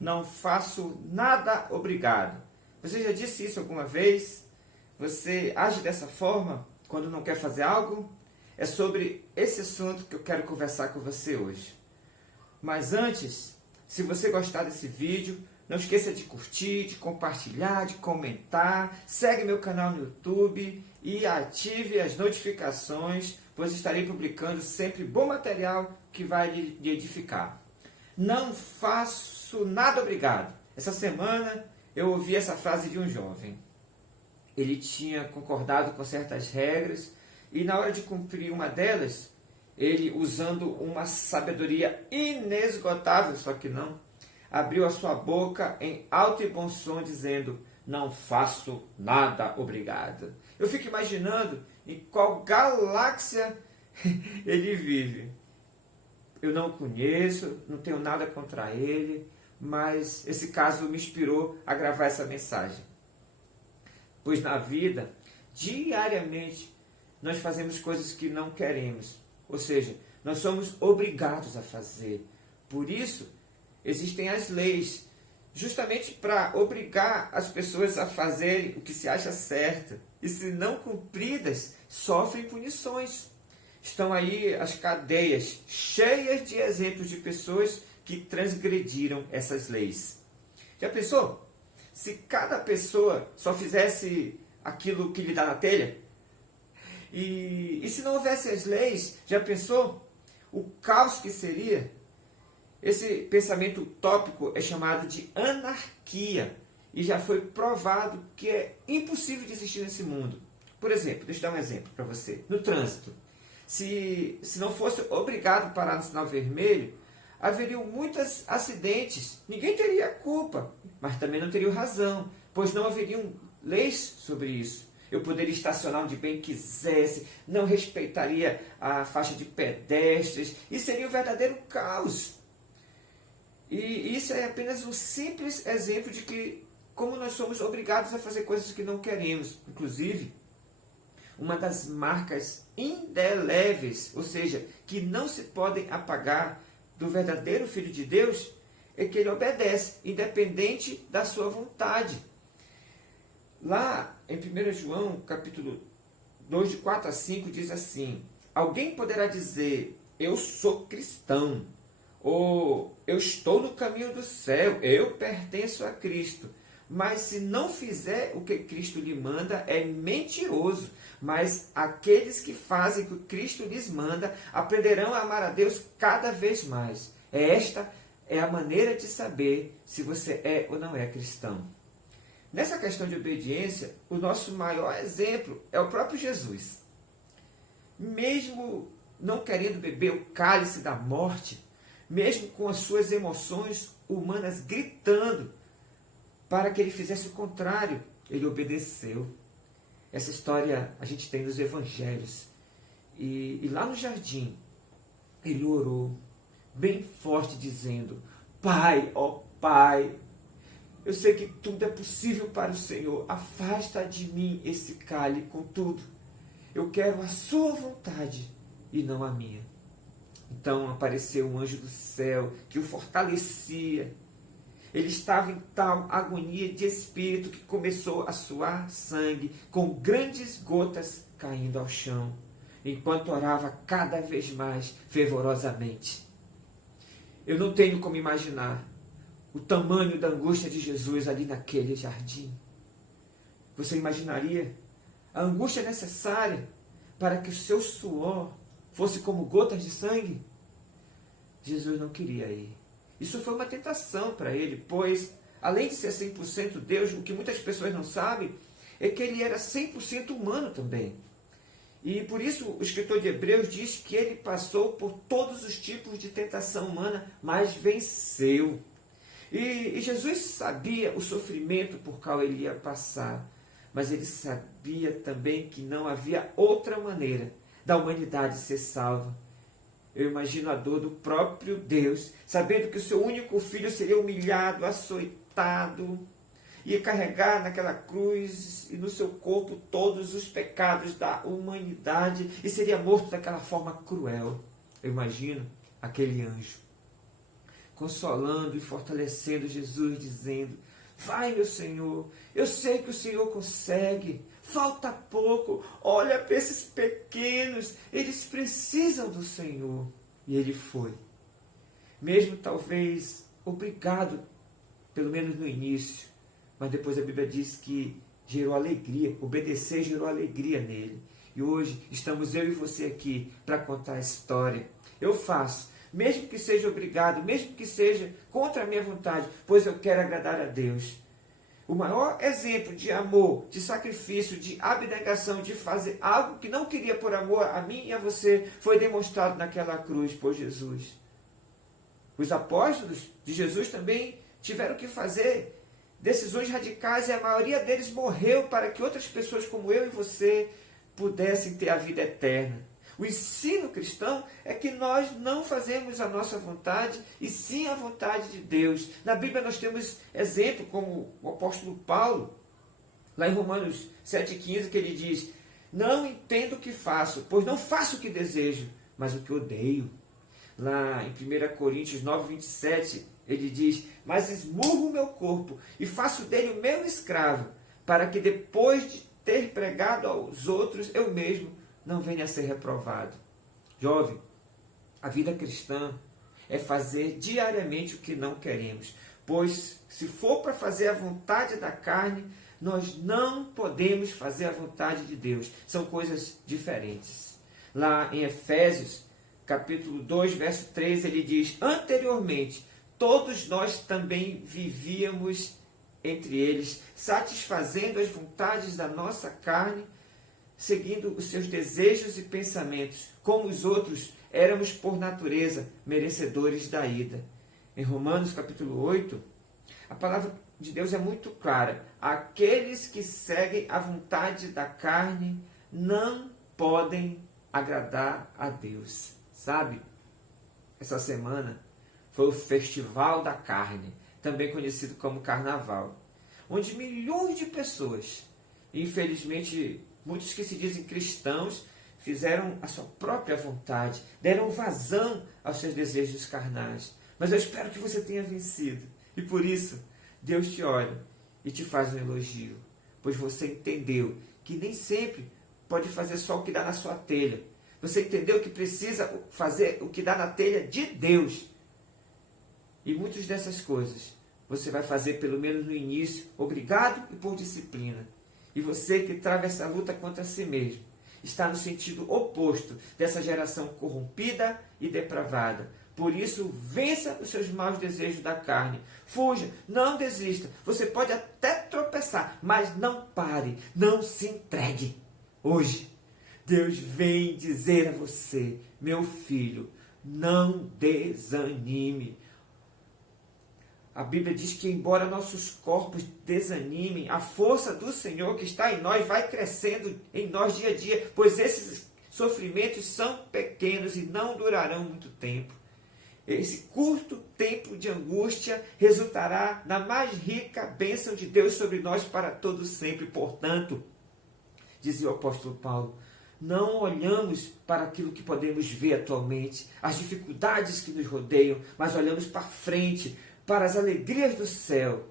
Não faço nada obrigado. Você já disse isso alguma vez? Você age dessa forma quando não quer fazer algo? É sobre esse assunto que eu quero conversar com você hoje. Mas antes, se você gostar desse vídeo, não esqueça de curtir, de compartilhar, de comentar, segue meu canal no YouTube e ative as notificações, pois estarei publicando sempre bom material que vai lhe edificar. Não faço nada obrigado. Essa semana eu ouvi essa frase de um jovem. Ele tinha concordado com certas regras e na hora de cumprir uma delas, ele, usando uma sabedoria inesgotável, só que não, abriu a sua boca em alto e bom som, dizendo: não faço nada obrigado. Eu fico imaginando em qual galáxia ele vive. Eu não o conheço, não tenho nada contra ele, mas esse caso me inspirou a gravar essa mensagem. Pois na vida, diariamente, nós fazemos coisas que não queremos. Ou seja, nós somos obrigados a fazer. Por isso, existem as leis, justamente para obrigar as pessoas a fazerem o que se acha certo. E se não cumpridas, sofrem punições. Estão aí as cadeias cheias de exemplos de pessoas que transgrediram essas leis. Já pensou? Se cada pessoa só fizesse aquilo que lhe dá na telha? E se não houvesse as leis, já pensou o caos que seria? Esse pensamento utópico é chamado de anarquia e já foi provado que é impossível de existir nesse mundo. Por exemplo, deixa eu dar um exemplo para você. No trânsito, se não fosse obrigado a parar no sinal vermelho, haveriam muitos acidentes. Ninguém teria culpa, mas também não teria razão, pois não haveriam leis sobre isso. Eu poderia estacionar onde bem quisesse, não respeitaria a faixa de pedestres e seria um verdadeiro caos. E isso é apenas um simples exemplo de que como nós somos obrigados a fazer coisas que não queremos. Inclusive, uma das marcas indeléveis, ou seja, que não se podem apagar do verdadeiro Filho de Deus, é que ele obedece, independente da sua vontade. Lá em 1 João, capítulo 2, de 4 a 5, diz assim: alguém poderá dizer, eu sou cristão, ou eu estou no caminho do céu, eu pertenço a Cristo. Mas se não fizer o que Cristo lhe manda, é mentiroso. Mas aqueles que fazem o que Cristo lhes manda, aprenderão a amar a Deus cada vez mais. Esta é a maneira de saber se você é ou não é cristão. Nessa questão de obediência, o nosso maior exemplo é o próprio Jesus. Mesmo não querendo beber o cálice da morte, mesmo com as suas emoções humanas gritando para que ele fizesse o contrário, ele obedeceu. Essa história a gente tem nos evangelhos. E lá no jardim, ele orou bem forte, dizendo: Pai, ó Pai, eu sei que tudo é possível para o Senhor. Afasta de mim esse cálice, contudo, eu quero a sua vontade e não a minha. Então apareceu um anjo do céu que o fortalecia. Ele estava em tal agonia de espírito que começou a suar sangue, com grandes gotas caindo ao chão, enquanto orava cada vez mais fervorosamente. Eu não tenho como imaginar o tamanho da angústia de Jesus ali naquele jardim. Você imaginaria a angústia necessária para que o seu suor fosse como gotas de sangue? Jesus não queria ir. Isso foi uma tentação para ele, pois, além de ser 100% Deus, o que muitas pessoas não sabem é que ele era 100% humano também. E por isso o escritor de Hebreus diz que ele passou por todos os tipos de tentação humana, mas venceu. E Jesus sabia o sofrimento por qual ele ia passar, mas ele sabia também que não havia outra maneira da humanidade ser salva. Eu imagino a dor do próprio Deus, sabendo que o seu único filho seria humilhado, açoitado, ia carregar naquela cruz e no seu corpo todos os pecados da humanidade e seria morto daquela forma cruel. Eu imagino aquele anjo consolando e fortalecendo Jesus, dizendo: vai, meu Senhor, eu sei que o Senhor consegue, falta pouco, olha para esses pequenos, eles precisam do Senhor. E ele foi. Mesmo talvez obrigado, pelo menos no início, mas depois a Bíblia diz que gerou alegria, obedecer gerou alegria nele. E hoje estamos eu e você aqui para contar a história. Eu faço, mesmo que seja obrigado, mesmo que seja contra a minha vontade, pois eu quero agradar a Deus. O maior exemplo de amor, de sacrifício, de abnegação, de fazer algo que não queria por amor a mim e a você, foi demonstrado naquela cruz por Jesus. Os apóstolos de Jesus também tiveram que fazer decisões radicais e a maioria deles morreu para que outras pessoas como eu e você pudessem ter a vida eterna. O ensino cristão é que nós não fazemos a nossa vontade, e sim a vontade de Deus. Na Bíblia nós temos exemplo como o apóstolo Paulo, lá em Romanos 7,15, que ele diz: não entendo o que faço, pois não faço o que desejo, mas o que odeio. Lá em 1 Coríntios 9,27, ele diz: mas esmurro o meu corpo e faço dele o meu escravo, para que depois de ter pregado aos outros, eu mesmo não venha a ser reprovado. Jovem, a vida cristã é fazer diariamente o que não queremos, pois se for para fazer a vontade da carne, nós não podemos fazer a vontade de Deus. São coisas diferentes. Lá em Efésios, capítulo 2, verso 3, ele diz: anteriormente, todos nós também vivíamos entre eles, satisfazendo as vontades da nossa carne, seguindo os seus desejos e pensamentos. Como os outros, éramos por natureza merecedores da ira. Em Romanos capítulo 8, a palavra de Deus é muito clara: aqueles que seguem a vontade da carne não podem agradar a Deus. Sabe, essa semana foi o Festival da Carne, também conhecido como Carnaval, onde milhões de pessoas, infelizmente muitos que se dizem cristãos, fizeram a sua própria vontade, deram vazão aos seus desejos carnais. Mas eu espero que você tenha vencido. E por isso, Deus te olha e te faz um elogio, pois você entendeu que nem sempre pode fazer só o que dá na sua telha. Você entendeu que precisa fazer o que dá na telha de Deus. E muitas dessas coisas você vai fazer, pelo menos no início, obrigado e por disciplina. E você que trava essa luta contra si mesmo, está no sentido oposto dessa geração corrompida e depravada. Por isso, vença os seus maus desejos da carne. Fuja, não desista. Você pode até tropeçar, mas não pare, não se entregue. Hoje, Deus vem dizer a você: meu filho, não desanime. A Bíblia diz que, embora nossos corpos desanimem, a força do Senhor que está em nós vai crescendo em nós dia a dia, pois esses sofrimentos são pequenos e não durarão muito tempo. Esse curto tempo de angústia resultará na mais rica bênção de Deus sobre nós para todo sempre. Portanto, dizia o apóstolo Paulo, não olhamos para aquilo que podemos ver atualmente, as dificuldades que nos rodeiam, mas olhamos para frente, para as alegrias do céu,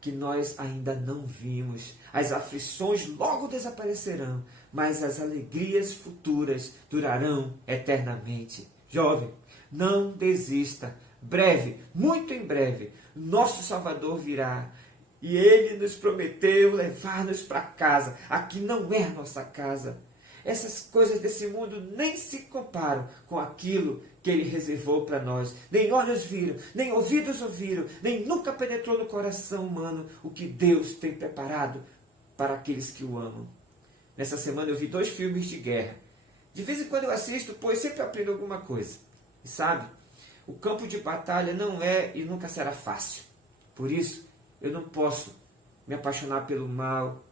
que nós ainda não vimos. As aflições logo desaparecerão, mas as alegrias futuras durarão eternamente. Jovem, não desista. Breve, muito em breve, nosso Salvador virá. E Ele nos prometeu levar-nos para casa. Aqui não é a nossa casa. Essas coisas desse mundo nem se comparam com aquilo que Ele reservou para nós. Nem olhos viram, nem ouvidos ouviram, nem nunca penetrou no coração humano o que Deus tem preparado para aqueles que o amam. Nessa semana eu vi 2 filmes de guerra. De vez em quando eu assisto, pois sempre aprendo alguma coisa. E sabe, o campo de batalha não é e nunca será fácil. Por isso, eu não posso me apaixonar pelo mal,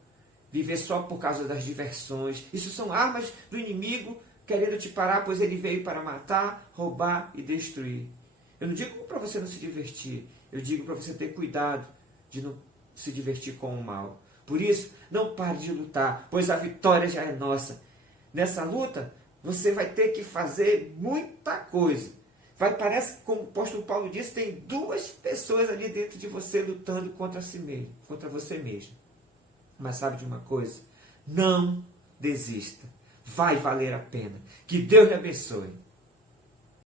viver só por causa das diversões. Isso são armas do inimigo querendo te parar, pois ele veio para matar, roubar e destruir. Eu não digo para você não se divertir, eu digo para você ter cuidado de não se divertir com o mal. Por isso, não pare de lutar, pois a vitória já é nossa. Nessa luta, você vai ter que fazer muita coisa. Parece que, como o apóstolo Paulo disse, tem duas pessoas ali dentro de você lutando contra si mesmo, contra você mesmo. Mas sabe de uma coisa? Não desista. Vai valer a pena. Que Deus lhe abençoe.